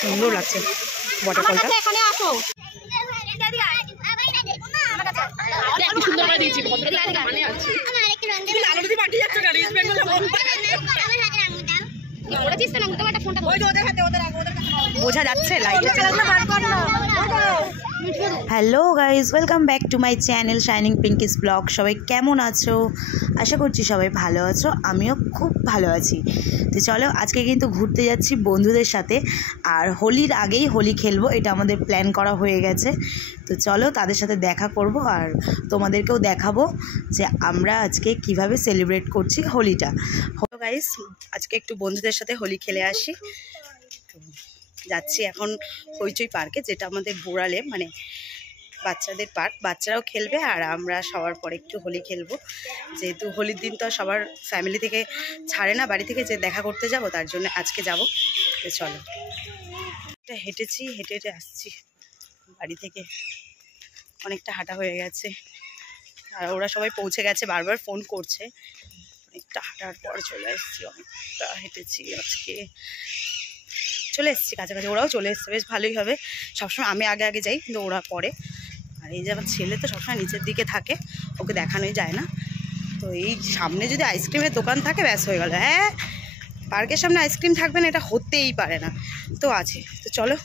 সুন্দর লাগছে ওয়াটারফলটা। বোঝা যাচ্ছে light. Hello guys, welcome back to my channel shining Pinki's blog. সবাই কেমন আছো? আশা করছি সবাই ভালো আছো, আমিও খুব ভালো আছি। তো চলো আজকে কিন্তু ঘুরতে যাচ্ছি বন্ধুদের সাথে, আর হোলির আগেই হোলি খেলবো, এটা আমাদের প্ল্যান করা হয়ে গেছে। তো চলো তাদের সাথে দেখা করব আর তোমাদেরকেও দেখাবো যে আমরা আজকে কিভাবে সেলিব্রেট করছি হোলিটা। হলো গাইজ, আজকে একটু বন্ধুদের সাথে হোলি খেলে আসি। যাচ্ছি এখন হইচই পার্কে, যেটা আমাদের বোড়ালে মানে বাচ্চাদের পার্ক। বাচ্চারাও খেলবে আর আমরা সবার পরে একটু হোলি খেলবো, যেহেতু হোলির দিন তো সবার ফ্যামিলি থেকে ছাড়ে না বাড়ি থেকে, যে দেখা করতে যাব, তার জন্য আজকে যাব। তো চলো, হেঁটে হেঁটে আসছি বাড়ি থেকে, অনেকটা হাঁটা হয়ে গেছে আর ওরা সবাই পৌঁছে গেছে, বারবার ফোন করছে। অনেকটা হাঁটার পর চলে এসেছি, অনেকটা হেঁটেছি আজকে, চলে এসেছি কাছাকাছি। ওরাও চলে এসছে, বেশ ভালোই হবে। সবসময় আমি আগে আগে যাই, কিন্তু ওরা পরে। আর এই যে আমার ছেলে তো সবসময় নিচের দিকে থাকে, ওকে দেখানোই যায় না। তো এই সামনে যদি আইসক্রিমের দোকান থাকে ব্যাস হয়ে গেল। হ্যাঁ, পার্কের সামনে আইসক্রিম থাকবে না এটা হতেই পারে না, তো আছে। তো চলো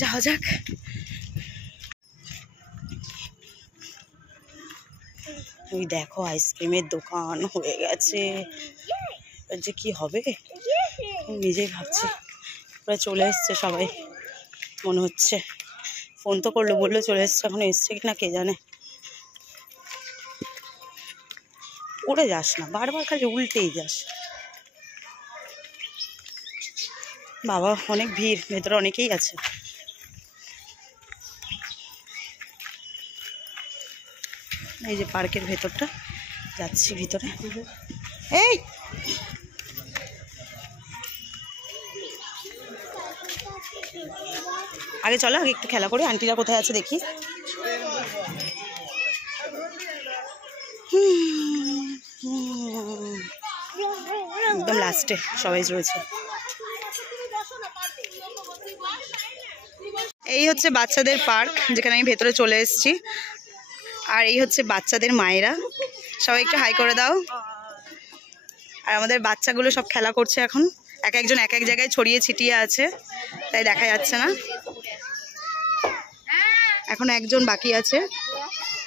যাওয়া যাক। ওই দেখো আইসক্রিমের দোকান হয়ে গেছে, যে কি হবে নিজেই ভাবছি। ওরা চলে এসছে সবাই মনে হচ্ছে, ফোন তো করলো, বললো চলে এসছে, এখন এসছে কিনা কে জানে। উড়ে যাস না, বারবার খালি উল্টেই যাস। বাবা অনেক ভিড়, ভেতরে অনেকেই আছে। এই যে পার্কের ভেতরটা, যাচ্ছি ভিতরে। এই আগে চলো, আগে একটু খেলা করি। আন্টিরা কোথায় আছে দেখি। একদম লাস্টে সবাই রয়েছে। এই হচ্ছে বাচ্চাদের পার্ক, যেখানে আমি ভেতরে চলে এসেছি। আর এই হচ্ছে বাচ্চাদের মায়েরা, সবাই একটু হাই করে দাও। আর আমাদের বাচ্চাগুলো সব খেলা করছে এখন, এক একজন এক এক জায়গায় ছড়িয়ে ছিটিয়ে আছে, তাই দেখা যাচ্ছে না। এখন একজন বাকি আছে।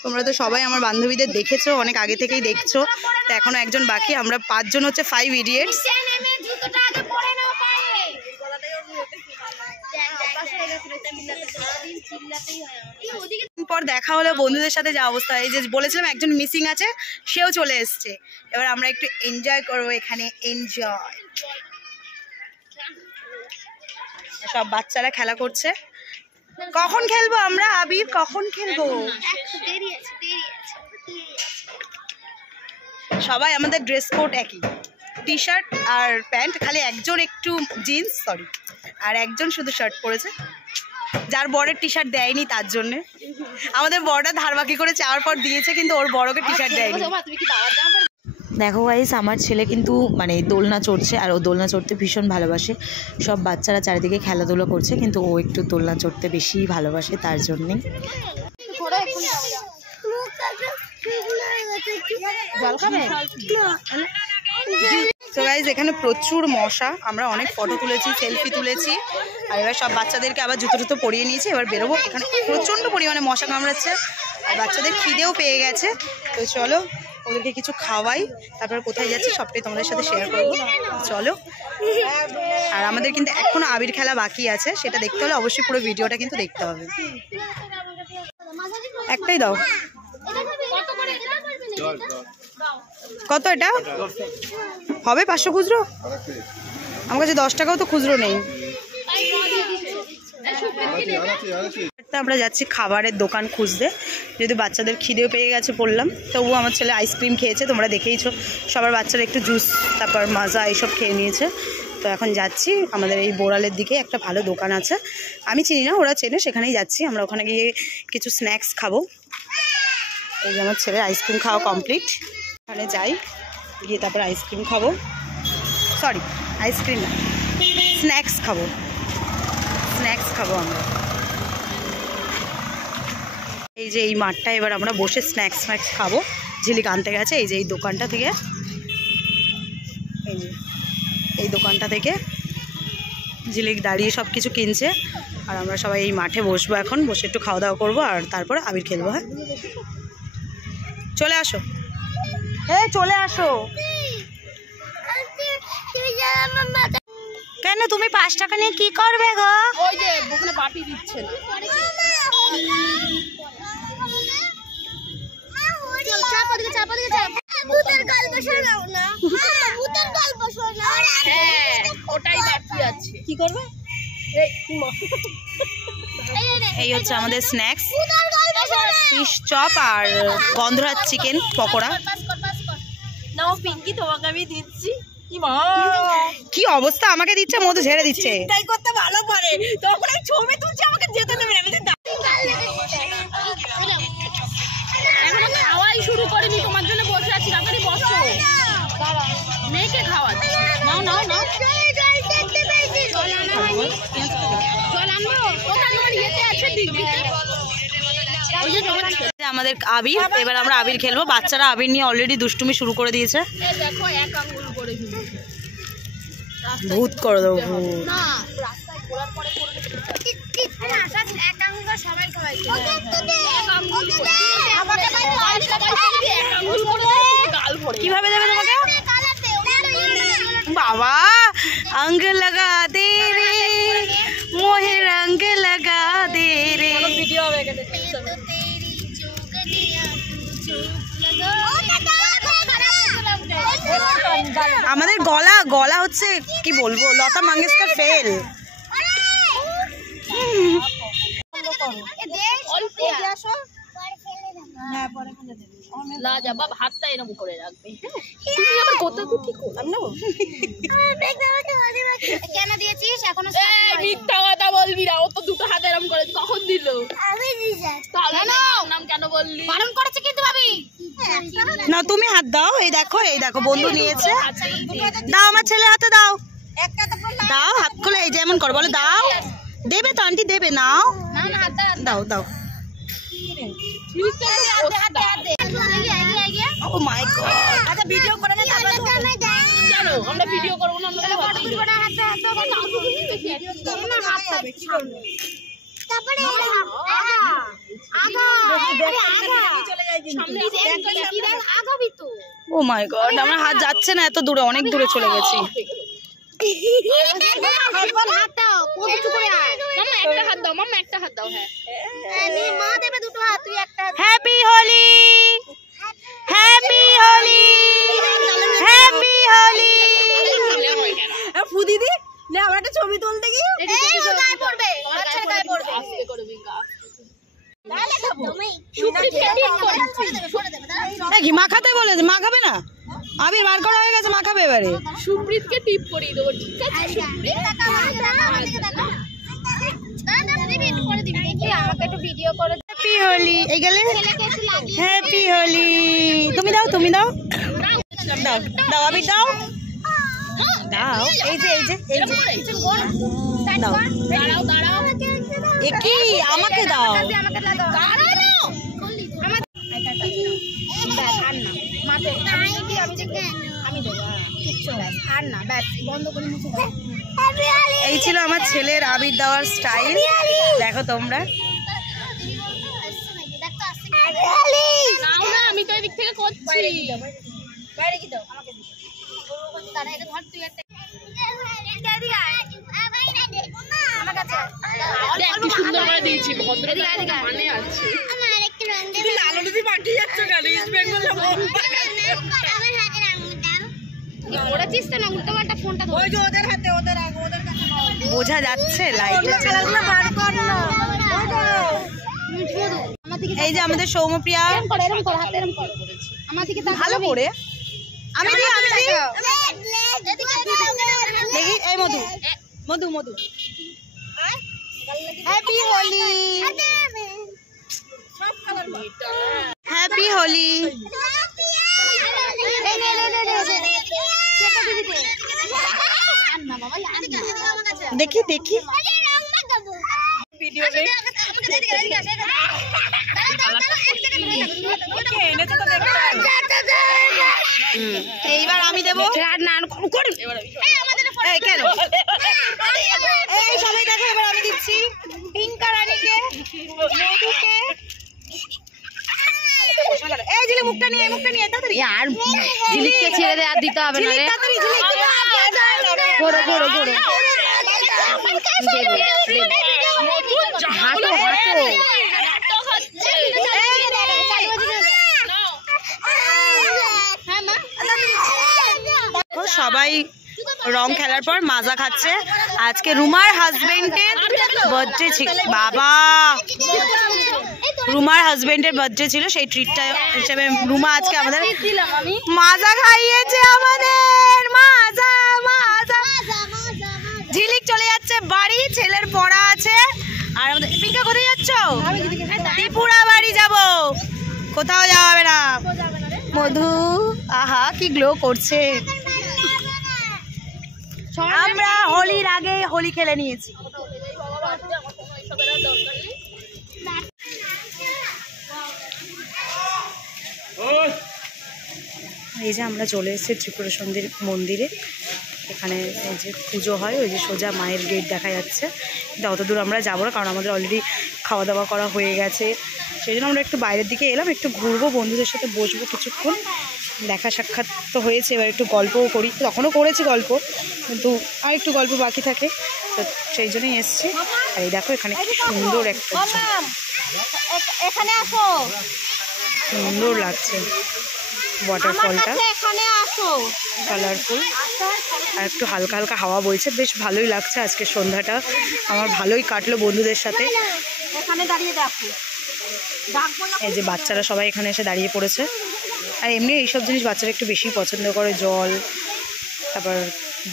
তোমরা তো সবাই আমার বান্ধবীদের দেখেছো, অনেক আগে থেকেই দেখছো। তো এখনো একজন বাকি, আমরা 5 জন হচ্ছে 5 ইডিয়েটস। পর দেখা হলো বন্ধুদের সাথে, যা অবস্থা। এই যে বলেছিলাম একজন মিসিং আছে, সেও চলে এসছে। এবার আমরা একটু এনজয় করবো এখানে, এনজয়। সব বাচ্চারা খেলা করছে। কখন খেলবো আমরা আবির, কখন খেলবো? সবাই আমাদের ড্রেস কোড একই, টি শার্ট আর প্যান্ট, খালি একজন একটু জিন্স, সরি, আর একজন শুধু শার্ট পরেছে, যার বরের টি শার্ট দেয়নি তার জন্যে। আমাদের বড়টা ধার বাকি করে চাওয়ার পর দিয়েছে, কিন্তু ওর বড়কে টি শার্ট দেয়নি। দেখো গাইস, আমার ছেলে কিন্তু মানে দোলনা চড়ছে, আর ও দোলনা চড়তে ভীষণ ভালোবাসে। সব বাচ্চারা চারিদিকে খেলাধুলো করছে, কিন্তু ও একটু দোলনা চড়তে বেশি ভালোবাসে, তার জন্যেই। তো গাইস, এখানে প্রচুর মশা, আমরা অনেক ফটো তুলেছি, সেলফি তুলেছি। আর এবার সব বাচ্চাদেরকে আবার জুতো টুতো পরিয়ে নিয়েছি, এবার বেরোবো। এখানে প্রচণ্ড পরিমাণে মশা কামড়াচ্ছে, আর বাচ্চাদের খিদেও পেয়ে গেছে। তো চলো ওদেরকে কিছু খাওয়াই, তারপর কোথায় যাচ্ছি সবটাই তোমাদের সাথে শেয়ার করবো। চলো। আর আমাদের কিন্তু এখনো আবির খেলা বাকি আছে, সেটা দেখতে হলে অবশ্যই পুরো ভিডিওটা কিন্তু দেখতে হবে। একটাই দাও। কত এটা হবে? 500 খুচরো? আমার কাছে 10 টাকাও তো খুচরো নেই। আমরা যাচ্ছি খাবারের দোকান খুঁজতে, যেহেতু বাচ্চাদের খিদেও পেয়ে গেছে বললাম। তবুও আমার ছেলে আইসক্রিম খেয়েছে, তোমরা দেখেইছো। সবার বাচ্চারা একটু জুস, তারপর মাজা এইসব খেয়ে নিয়েছে। তো এখন যাচ্ছি আমাদের এই বোড়ালের দিকে, একটা ভালো দোকান আছে, আমি চিনি না, ওরা চেনে, সেখানেই যাচ্ছি। আমরা ওখানে গিয়ে কিছু স্ন্যাক্স খাবো। এই যে আমার ছেলের আইসক্রিম খাওয়া কমপ্লিট। ওখানে যাই, গিয়ে তারপর আইসক্রিম খাবো, সরি আইসক্রিম না, স্ন্যাক্স খাবো। খাবো আমরা। এই যে এই মাঠটা এবার আমরা বসে স্ন্যাক্স খাবো। ঝিলিক আনতে গেছে এই যে এই দোকানটা থেকে, এই দোকানটা থেকে ঝিলিক দাঁড়িয়ে সব কিছু কিনছে। আর আমরা সবাই এই মাঠে বসবো, এখন বসে একটু খাওয়া দাওয়া করবো আর তারপরে আবির খেলবো। হ্যাঁ চলে আসো, হ্যাঁ চলে আসো। কেন তুমি 5 টাকা নিয়ে কি করবে গো? ওই যে ওখানে বাটি দিচ্ছে না। ওটাই বাকি আছে, কি করবে? এই হচ্ছে আমাদের স্ন্যাক্স, ফিশ চপ আর গন্ধরাজ চিকেন পকোড়া। নাও পিঙ্কি, তোমাকে আমি দিচ্ছি। কি অবস্থা, আমাকে দিচ্ছে, মধু ঝেড়ে দিচ্ছে। তাই করতে ভালো পারে, তখন আমি ছবি তুলছি, আমাকে যেতে দেবে না। এখনো খাওয়াই শুরু করিনি, তোমার জন্য বসে আছি। তাড়াতাড়ি বসো, মেয়েকে খাওয়াচ্ছি। নাও নাও নাও, জল আনবো। ওটা তোমার ইয়েতে আছে, দিদিতে। আমাদের আবির, এবার আমরা আবির খেলবো। বাচ্চারা আবির নিয়ে অলরেডি দুষ্টুমি শুরু করে দিয়েছে। দেখো এক আঙ্গুল করে ভূত করে দেবো, ভূত। না রাস্তায় ঘোরার পরে এক আঙ্গুল সবাই খাওয়াই, এক আঙ্গুল কিভাবে দেবে তোমাকে? বাবা अंग लगा दे रे मोहे रंग लगा दे रे। আমাদের গলা গলা হচ্ছে কি বলবো, লতা মঙ্গেশকর ফেল। লাজবাব, হাতটা এরকম করে রাখবে। তুমি আবার কত ঠিক করলাম না। কেন দিয়েছিস এখনো? মিথ্যা কথা বলবি না, ও তো দুটো হাত এরকম করে কখন দিল? আমি দিয়েছি। তাহলে নাম কেন বললি? বারণ করেছে কিন্তু ভাবি। না তুমি হাত দাও, এই দেখো বন্ধু নিয়েছে। দাও আমার ছেলে হাতে দাও, দাও হাত খুলে, এই যেমন কর বলে দাও। দেবে তো আন্টি, দেবে, নাও দাও দাও। ও মাই গড, আচ্ছা ভিডিও করে না, চলো আমরা ভিডিও করব না, আমরা ফটো তুলব না। হাতে তারপরে আগাবি তো। ও মাই গড, আমার হাত যাচ্ছে না, এত দূরে, অনেক দূরে চলে গেছি। একটা হাত দাও। হ্যাঁ মা দেবে দুটো হাত, তুই একটা। Happy Holi, happy Holi, happy Holi. ফু দিদি লে, আমরা একটা ছবি তুলতে গিয়ে গায়ে পড়বে, বাচ্চারা গায়ে পড়বে। আজকে করবি গা তাহলে খাবো। কি মাখাতে বলে, মাখাবে না? আবির বার করা হয়ে গেছে, মাখাবে এবারে। সুপ্রীতকে টিপ করিয়ে দেবো, ঠিক আছে? আমাকে একটু ভিডিও করে। হ্যাপি হোলি, এই গেলে হ্যাপি হোলি। তুমি দাও, তুমি দাও, দাও দাও আবির দাও দাও। এই যে দাও, দাঁড়াও দাঁড়াও, কি আমাকে দাও। এই ছিল আমার ছেলের আবির দেওয়ার স্টাইল, দেখো তোমরা। আমি তো এদিক থেকে করছি। সুন্দর করে দিয়েছি, ভদ্রতা মানে আছে। বোঝা যাচ্ছে লাইট। এই যে আমাদের সৌম্যপ্রিয়া, ভালো করে আমি দিই, দেখি। এই মধু, মধু মধু, হ্যাপি হোলি, হ্যাপি হোলি। দেখি দেখি, ভিডিও এইবার আমি দেবো কেন এই সবাই দেখো, এবার আমি দিচ্ছি পিঙ্কা রানীকে, মধুকে। এই ঝিলি মুখটা নিয়ে তাড়াতাড়ি। আর ঝিলিককে ছেড়ে দে, আর দিতে হবে না রে। তাড়াতাড়ি ঝিলি ঘোরো ঘোরো ঘোরো, হাঁটো হাঁটো। সবাই রং খেলার পর মাজা খাচ্ছে। আজকে রুমার হাজবেন্ডের বার্থডে ছিল, বাবা রুমার হাজবেন্ডের বার্থডে ছিল, সেই ট্রিটটা হিসেবে রুমা আজকে আমাদের মাজা খাইয়েছে। আমাদের মাজা মাজা। ঝিলিক চলে যাচ্ছে বাড়ি, ছেলের পড়া আছে। আর আমাদের পিঙ্কা কোথায় যাচ্ছ? ত্রিপুরা বাড়ি যাব, কোথাও যাওয়া হবে না। মধু আহা কি গ্লো করছে। আমরা হোলির আগে হোলি খেলে নিয়েছি। এই যে আমরা চলে এসেছি ত্রিপুরা সুন্দরী মন্দিরে। এখানে এই যে পুজো হয়, ওই যে সোজা মায়ের গেট দেখা যাচ্ছে। কিন্তু অত দূর আমরা যাবো না, কারণ আমাদের অলরেডি খাওয়া দাওয়া করা হয়ে গেছে। সেই জন্য আমরা একটু বাইরের দিকে এলাম, একটু ঘুরবো, বন্ধুদের সাথে বসবো কিছুক্ষণ। দেখা সাক্ষাৎ তো হয়েছে, এবার একটু গল্পও করি। তখনও করেছি গল্প, কিন্তু আর একটু গল্প বাকি থাকে, তো সেই জন্যই এসছি। আর এই দেখো এখানে কি সুন্দর একটা, এখানে আসো, সুন্দর লাগছে ওয়াটারফলটা, এখানে আসো, কালারফুল। আর একটু হালকা হালকা হাওয়া বইছে, বেশ ভালোই লাগছে। আজকে সন্ধ্যাটা আমার ভালোই কাটলো বন্ধুদের সাথে। এখানে দাঁড়িয়ে দেখো। এই যে বাচ্চারা সবাই এখানে এসে দাঁড়িয়ে পড়েছে। আর এমনি এইসব জিনিস বাচ্চারা একটু বেশি পছন্দ করে, জল, তারপর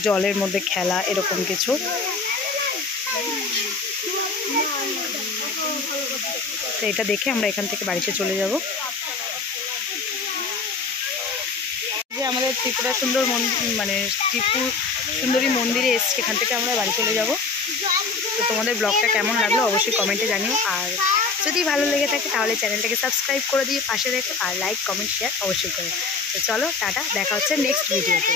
জলের মধ্যে খেলা, এরকম কিছু। তো এটা দেখে আমরা এখান থেকে বাড়িতে চলে যাব। যে আমাদের ত্রিপুরা সুন্দর মানে ত্রিপুর সুন্দরী মন্দিরে এসছি, এখান থেকে আমরা বাড়ি চলে যাব। তো তোমাদের ব্লগটা কেমন লাগলো অবশ্যই কমেন্টে জানিও। আর যদি ভালো লেগে থাকে তাহলে চ্যানেলটাকে সাবস্ক্রাইব করে দিয়ে পাশে রেখো, আর লাইক কমেন্ট শেয়ার অবশ্যই করো। তো চলো টাটা, দেখা হচ্ছে নেক্সট ভিডিওতে।